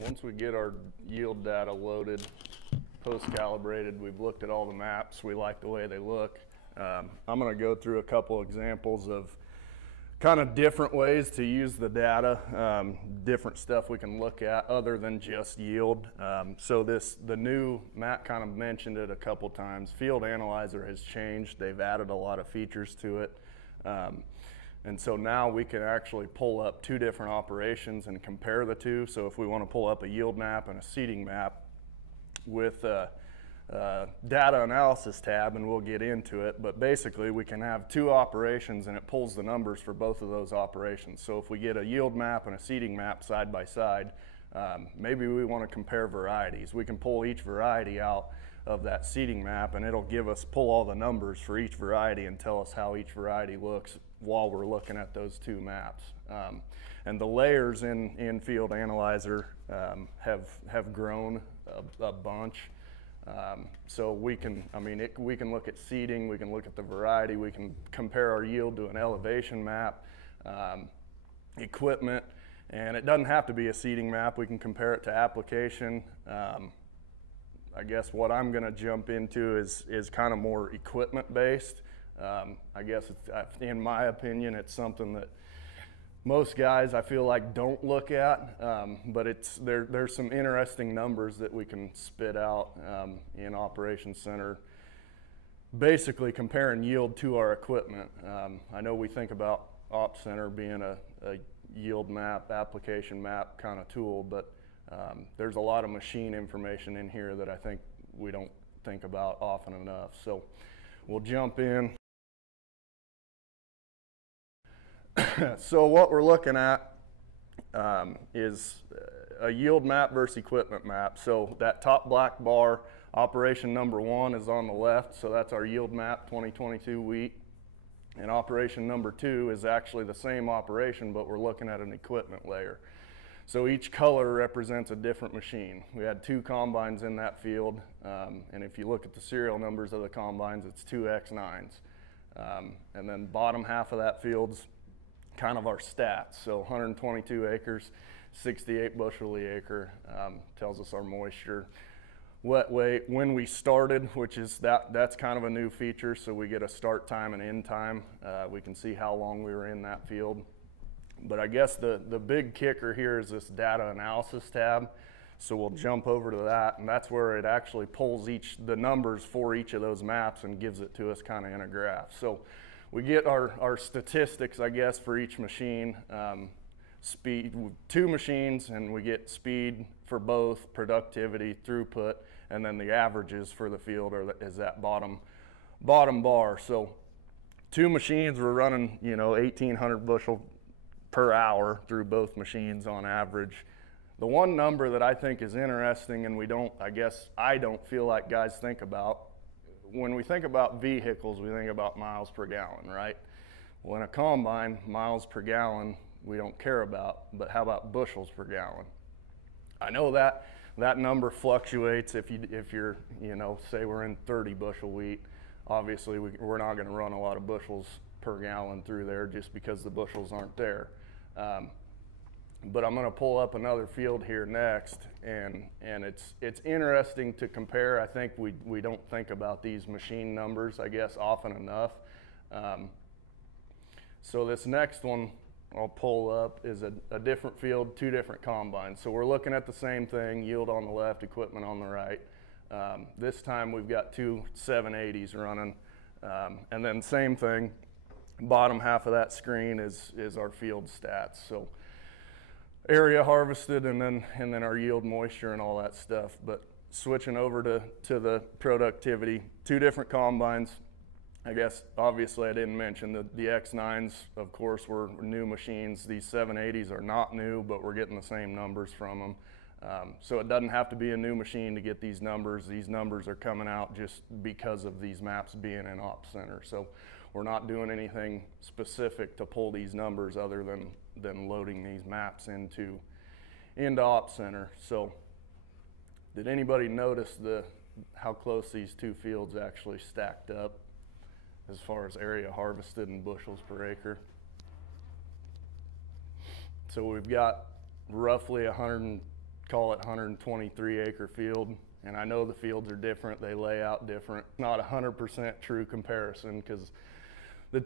once we get our yield data loaded, post-calibrated, we've looked at all the maps, we like the way they look. I'm going to go through a couple examples of kind of different ways to use the data, different stuff we can look at other than just yield. So the new, Matt kind of mentioned it a couple times, Field Analyzer has changed. They've added a lot of features to it. And so now we can actually pull up two different operations and compare the two. So if we want to pull up a yield map and a seeding map with data analysis tab, and we'll get into it, but basically we can have two operations and it pulls the numbers for both of those operations. So if we get a yield map and a seeding map side by side, maybe we want to compare varieties. We can pull each variety out of that seeding map and it'll pull all the numbers for each variety and tell us how each variety looks while we're looking at those two maps. And the layers in Field Analyzer have grown a bunch. So we can look at seeding, we can look at the variety, we can compare our yield to an elevation map, equipment, and it doesn't have to be a seeding map. We can compare it to application. I guess what I'm going to jump into is kind of more equipment based. I guess in my opinion, it's something that most guys I feel like don't look at, but there's some interesting numbers that we can spit out in Operations Center, basically comparing yield to our equipment. I know we think about Ops Center being a yield map, application map kind of tool, but there's a lot of machine information in here that I think we don't think about often enough. So we'll jump in. So what we're looking at is a yield map versus equipment map. So that top black bar, operation number 1 is on the left, so that's our yield map 2022 wheat. And operation number 2 is actually the same operation, but we're looking at an equipment layer. So each color represents a different machine. We had 2 combines in that field, and if you look at the serial numbers of the combines, it's 2 X9s. And then bottom half of that field's kind of our stats. So 122 acres, 68 bushel the acre, tells us our moisture, wet weight, when we started, which is that's kind of a new feature. So we get a start time and end time. We can see how long we were in that field. But I guess the big kicker here is this data analysis tab. So we'll jump over to that, and that's where it actually pulls the numbers for each of those maps and gives it to us kind of in a graph. So we get our statistics, I guess, for each machine, speed, 2 machines, and we get speed for both, productivity, throughput, and then the averages for the field is that bottom bar. So 2 machines, we're running 1,800 bushel per hour through both machines on average. The one number that I think is interesting, and I don't feel like guys think about, when we think about vehicles, we think about miles per gallon, right? Well, in a combine, miles per gallon, we don't care about, but how about bushels per gallon? I know that number fluctuates if you're, say we're in 30 bushel wheat. Obviously, we're not going to run a lot of bushels per gallon through there just because the bushels aren't there. But I'm going to pull up another field here next, and it's interesting to compare. I think we don't think about these machine numbers, I guess, often enough. So this next one I'll pull up is a different field, 2 different combines. So we're looking at the same thing, yield on the left, equipment on the right. This time we've got 2 780s running, and then same thing. Bottom half of that screen is our field stats. So area harvested, and then our yield, moisture, and all that stuff. But switching over to the productivity, 2 different combines. I guess obviously I didn't mention the X9s, of course, were new machines. These 780s are not new, but we're getting the same numbers from them. So it doesn't have to be a new machine to get these numbers. These numbers are coming out just because of these maps being in Ops Center. So we're not doing anything specific to pull these numbers other than loading these maps into Ops Center. So did anybody notice how close these 2 fields actually stacked up as far as area harvested in bushels per acre? So we've got roughly call it 123 acre field. And I know the fields are different, they lay out different. Not 100% true comparison because the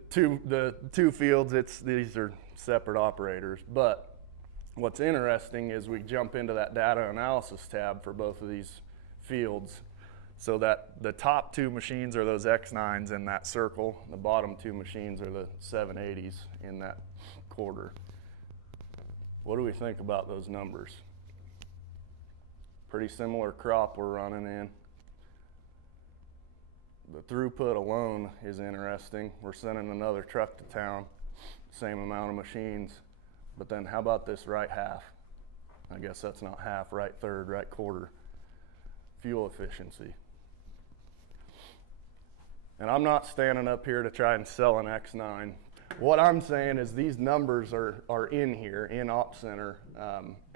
two fields, these are separate operators. But what's interesting is we jump into that data analysis tab for both of these fields. So that the top two machines are those X9s in that circle. The bottom two machines are the 780s in that quarter. What do we think about those numbers? Pretty similar crop we're running in. The throughput alone is interesting. We're sending another truck to town, same amount of machines. But then how about this right half? I guess that's not half, right third, right quarter. Fuel efficiency. And I'm not standing up here to try and sell an X9. What I'm saying is these numbers are in here, in Op Center,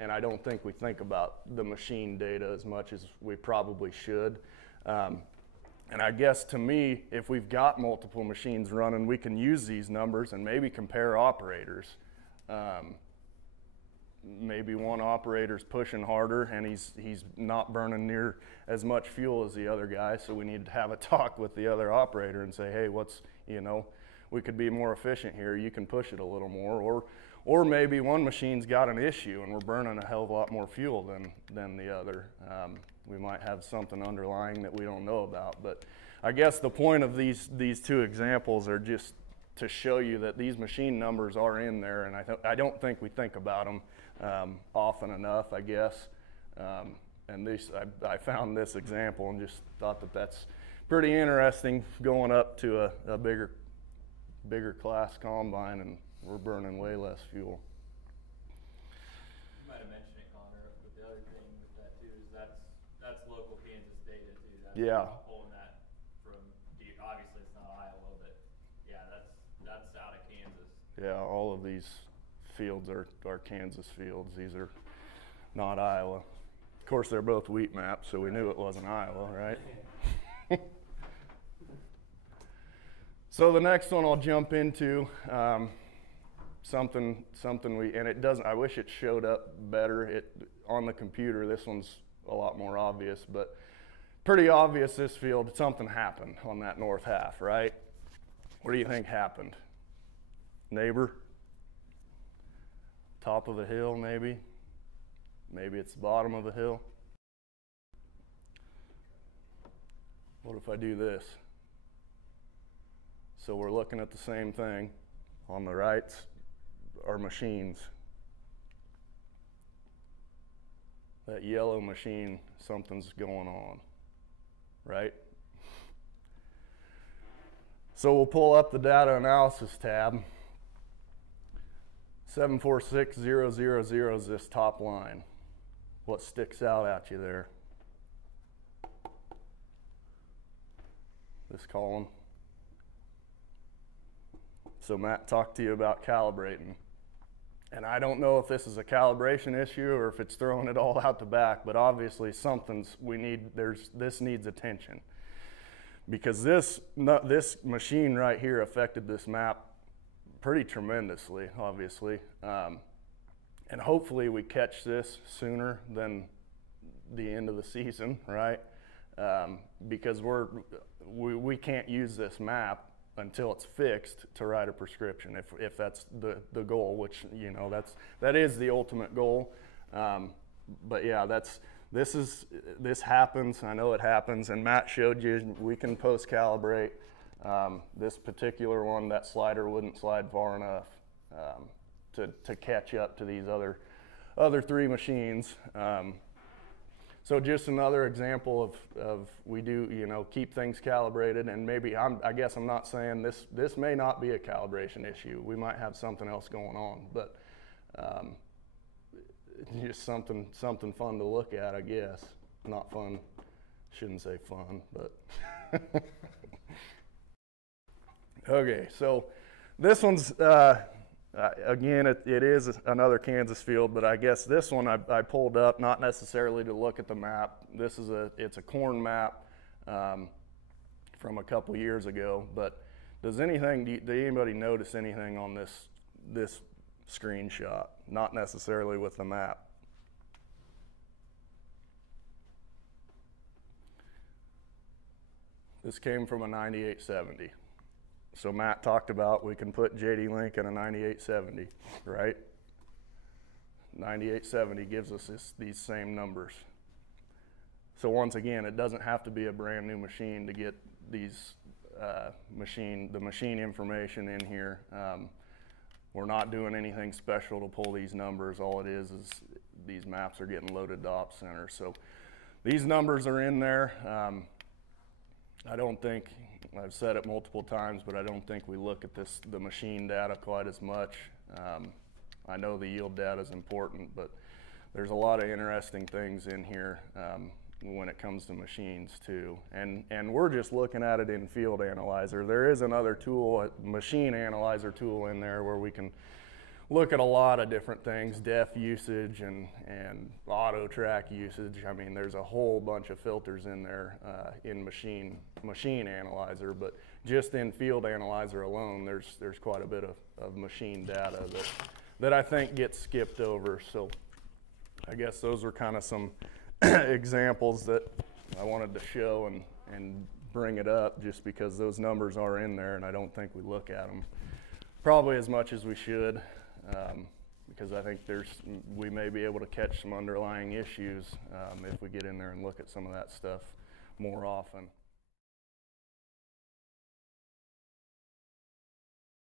and I don't think we think about the machine data as much as we probably should. And I guess to me, if we've got multiple machines running, we can use these numbers and maybe compare operators. Maybe one operator's pushing harder and he's not burning near as much fuel as the other guy, so we need to have a talk with the other operator and say, hey, we could be more efficient here, you can push it a little more. Or maybe one machine's got an issue and we're burning a hell of a lot more fuel than the other. We might have something underlying that we don't know about. But I guess the point of these two examples are just to show you that these machine numbers are in there, and I don't think we think about them often enough, I guess. And I found this example and just thought that that's pretty interesting, going up to a bigger class combine, and we're burning way less fuel. You might have mentioned it, Connor, but the other thing with that too is that's local Kansas data too. Yeah. Pulling that from, obviously it's not Iowa, but yeah, that's out of Kansas. Yeah, all of these fields are Kansas fields. These are not Iowa. Of course, they're both wheat maps, so we knew it wasn't Iowa, right? So the next one I'll jump into, something and it doesn't, I wish it showed up better. On the computer, this one's a lot more obvious, but pretty obvious this field, something happened on that north half, right? What do you think happened? Neighbor? Top of a hill, maybe? Maybe it's the bottom of a hill. What if I do this? So we're looking at the same thing. On the right are machines. That yellow machine, something's going on, right? So we'll pull up the data analysis tab. 746000 is this top line. What sticks out at you there? This column. So Matt talked to you about calibrating. And I don't know if this is a calibration issue or if it's throwing it all out the back, but obviously this needs attention. Because this machine right here affected this map pretty tremendously, obviously. And hopefully we catch this sooner than the end of the season, right? Because we can't use this map until it's fixed to write a prescription, if that's the goal, which that is the ultimate goal. But yeah, this happens. I know it happens, and Matt showed you we can post calibrate. This particular one, that slider wouldn't slide far enough to catch up to these other three machines. So just another example of we do keep things calibrated, and maybe I guess I'm not saying this may not be a calibration issue. We might have something else going on, but just something fun to look at, I guess. Not fun, shouldn't say fun, but okay. So this one's again, it is another Kansas field, but I guess this one I pulled up not necessarily to look at the map. It's a corn map from a couple years ago. But did anybody notice anything on this screenshot? Not necessarily with the map. This came from a 9870. So Matt talked about we can put JD Link in a 9870, right? 9870 gives us these same numbers. So once again, it doesn't have to be a brand new machine to get these the machine information in here. We're not doing anything special to pull these numbers. All it is these maps are getting loaded to Op Center. So these numbers are in there. I don't think, I've said it multiple times, but I don't think we look at the machine data quite as much. I know the yield data is important, but there's a lot of interesting things in here when it comes to machines too. And we're just looking at it in Field Analyzer. There is another tool, a machine analyzer tool in there where we can look at a lot of different things, def usage and auto track usage. I mean, there's a whole bunch of filters in there in machine analyzer, but just in Field Analyzer alone, there's quite a bit of machine data that I think gets skipped over. So I guess those are kind of some examples that I wanted to show and bring it up, just because those numbers are in there and I don't think we look at them probably as much as we should, because I think we may be able to catch some underlying issues if we get in there and look at some of that stuff more often.